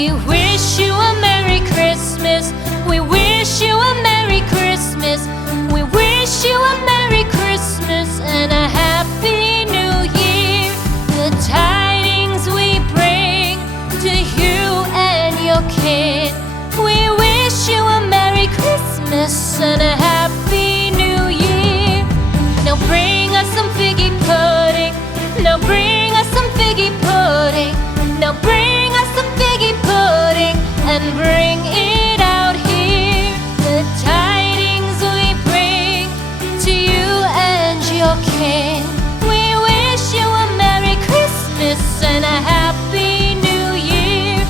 We wish you a Merry Christmas. We wish you a Merry Christmas. We wish you a Merry Christmas and a Happy New Year. The tidings we bring to you and your kid. We wish you a Merry Christmas and a Happy New Year. Now bring us some figgy pudding. Now bring us some figgy pudding. Now bring us some figgy pudding and bring it out here. The tidings we bring to you and your kin. We wish you a Merry Christmas and a Happy New Year.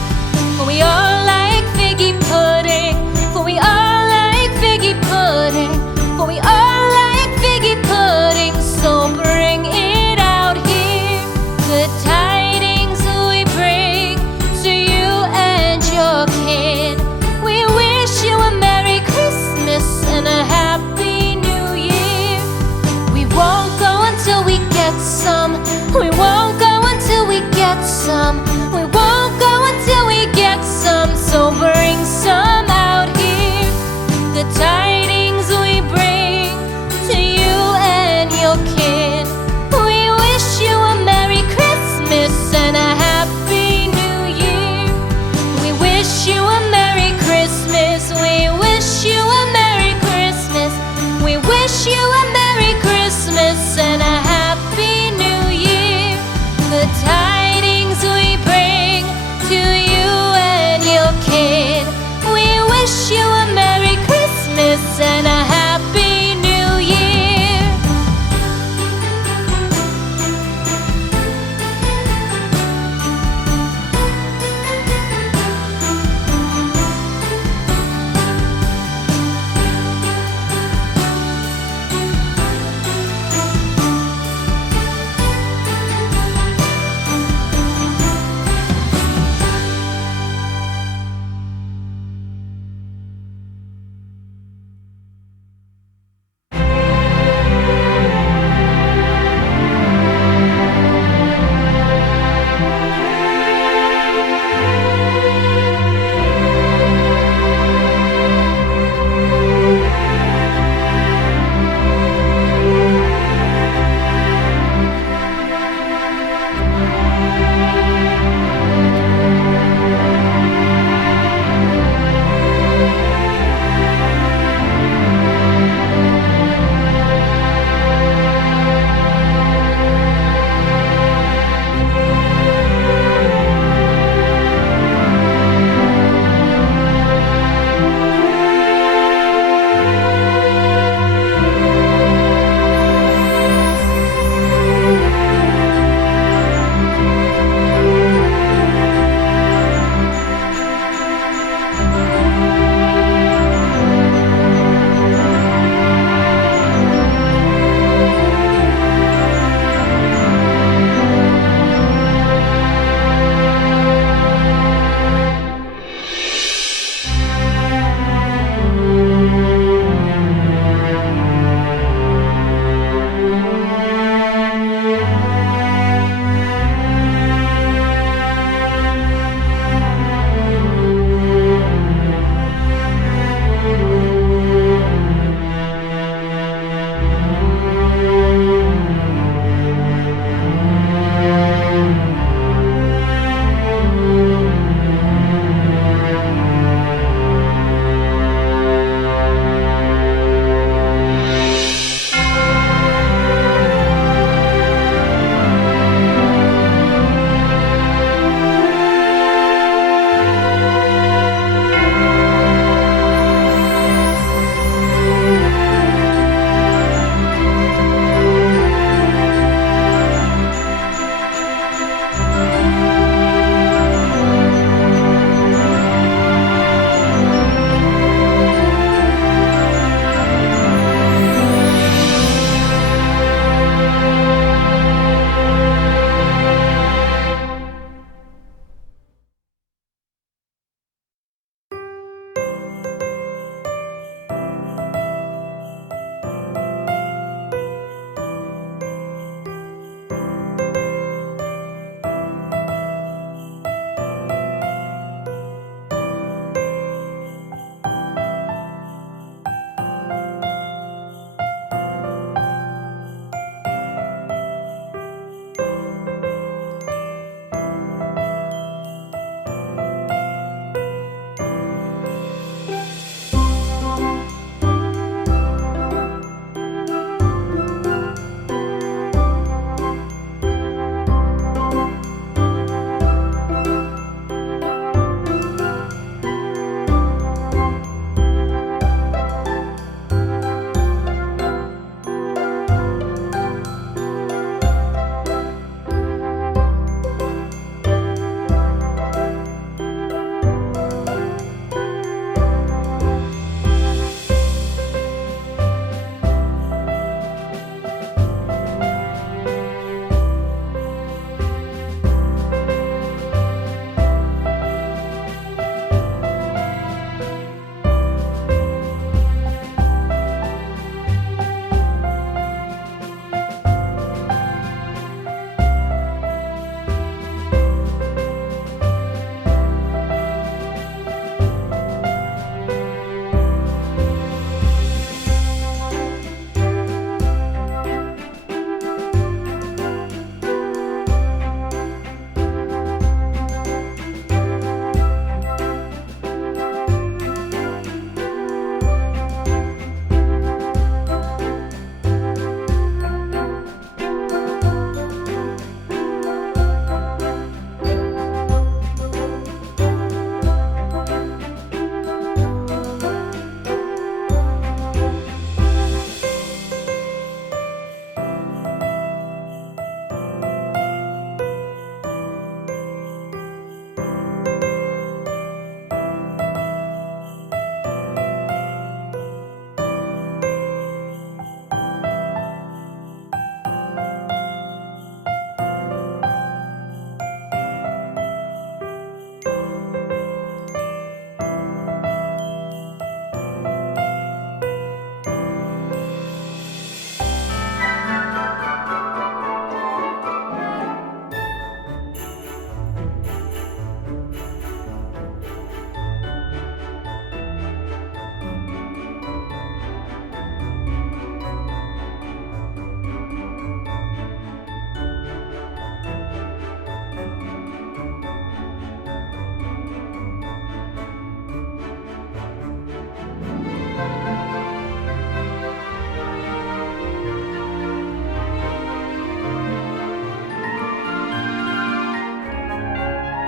For we all like figgy pudding. For we all like figgy pudding. For we all like figgy pudding. So bring it out here. The tidings we bring to you and your kid. We wish you a Merry Christmas and a Happy New Year. We won't go until we get some